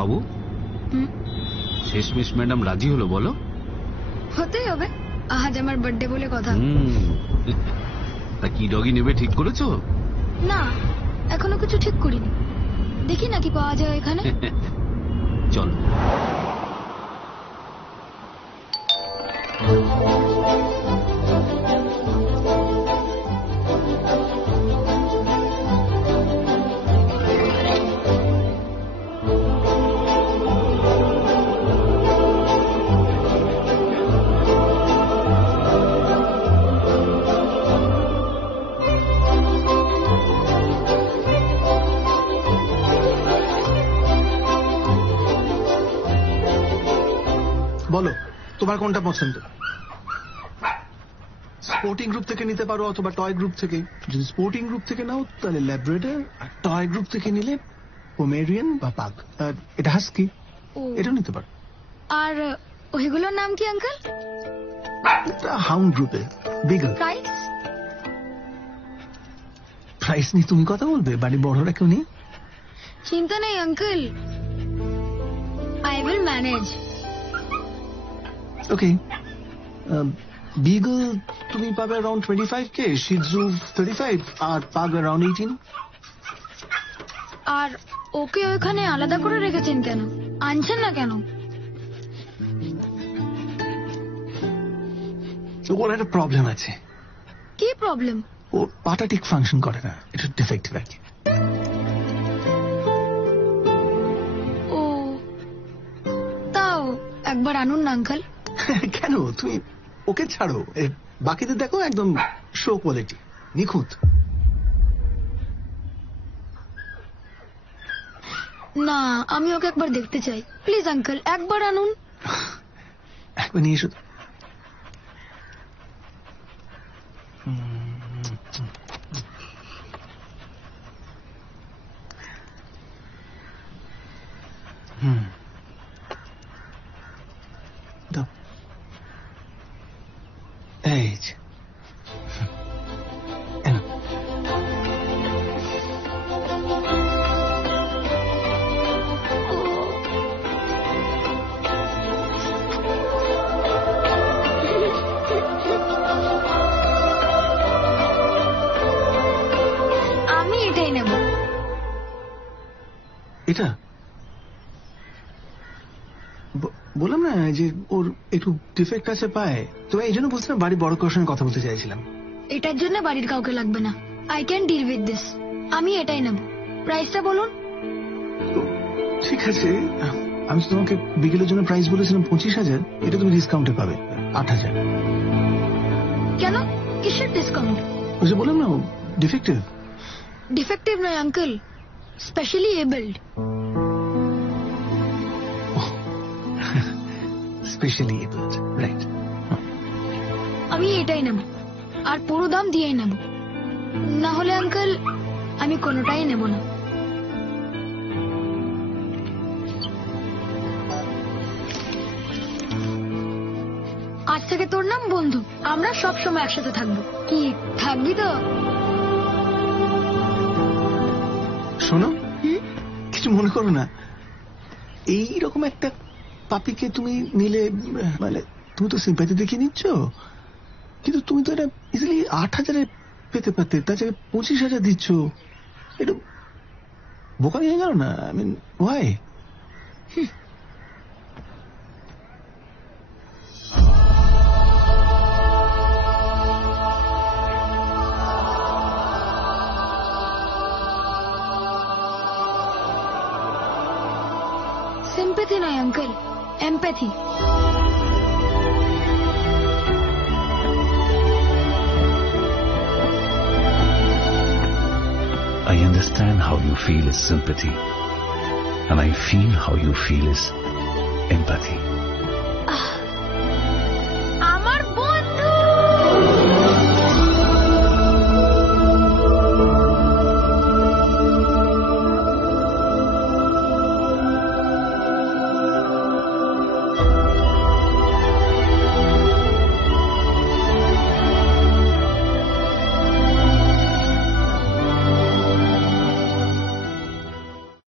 বাবু, শেষমেশ ম্যাডাম রাজি হলো বলো? হতেই হবে, আজ আমার বার্থডে বলে কথা। তা কি ডগি নেবে ঠিক করেছো? না, এখনো কিছু ঠিক করিনি, দেখি না কি পাওয়া যায় এখানে। চলো। বলো তোমার কোনটা পছন্দ? স্পোর্টিং গ্রুপ থেকে নিতে পারো অথবা টয় গ্রুপ থেকে। যদি স্পোর্টিং গ্রুপ থেকে নাও তাহলে ল্যাব্রাডর, আর টয় গ্রুপ থেকে নিলে পোমেরিয়ান বা পাগ। আর এটা হাস্কি, এটাও নিতে পারো। আর ওইগুলোর নাম কি আঙ্কেল? এটা হাউন্ড গ্রুপে বিগল। প্রাইস? প্রাইস নিয়ে তুমি কথা বলবে, বাড়ি বড়রা কেউ নেই। চিন্তা নেই uncle, I will manage. Okay, Beagle তুমি পাবে অ্যারাউন্ড 25K, শিজু 35 আর পাগ অ্যারাউন্ড 18। আর ওকে ওইখানে আলাদা করে রেখেছেন কেন? আনছেন না কেন? ওর একটা প্রবলেম আছে। কি প্রবলেম? ওর পাটা ঠিক ফাংশন করে না, এটা ডিফেক্টিভ আর কি। ও, তাও একবার আনুন না আঙ্কেল। কেন? তুমি ওকে ছাড়ো, বাকিদের দেখো একদম শো কোয়ালিটি, নিখুঁত। না, আমি ওকে একবার দেখতে চাই, প্লিজ আঙ্কেল একবার আনুন। একবার নিয়ে এসো। দাও, এই যে। আমি এটাই নেব। এটা বললাম না যে ওর একটু ডিফেক্ট আছে পায়ে, তো এই জন্য বুঝলাম বাড়ি বড় কারোর সঙ্গে কথা বলতে চাইছিলাম। এটার জন্য বাড়ির কাউকে লাগবে না, I can deal with this. আমি এটাই নেব। প্রাইসটা বলুন। ঠিক আছে, আমি তোমাকে বিকেলের জন্য প্রাইস বলেছিলাম 25,000, এটা তুমি ডিসকাউন্টে পাবে 8,000। কেন? কিসের ডিসকাউন্ট? ওই যে বললাম না ডিফেক্টিভ। ডিফেক্টিভ নয় uncle, specially abled. Specially abled, right. আমি এটাই নেব, আর পুরো দাম দিয়েই নেব। না হলে আঙ্কেল আমি কোনোটাই নেব না। আজ থেকে তোর নাম বন্ধু, আমরা সব সময় একসাথে থাকবো। কি থাকবি তো? শোনো, কিছু মনে করো না, এইরকম একটা পাপিকে তুমি নিলে, মানে তুমি তো সিম্প্যাথি দেখিয়ে নিচ্ছ, কিন্তু তুমি তো এটা ইজিলি 8,000 পেতে পারতে, তার জায়গায় 25,000 দিচ্ছ। এটা বোকামি হয়ে গেল না? I mean why? সিম্প্যাথি নয় uncle, empathy. I understand how you feel is sympathy, and I feel how you feel is empathy.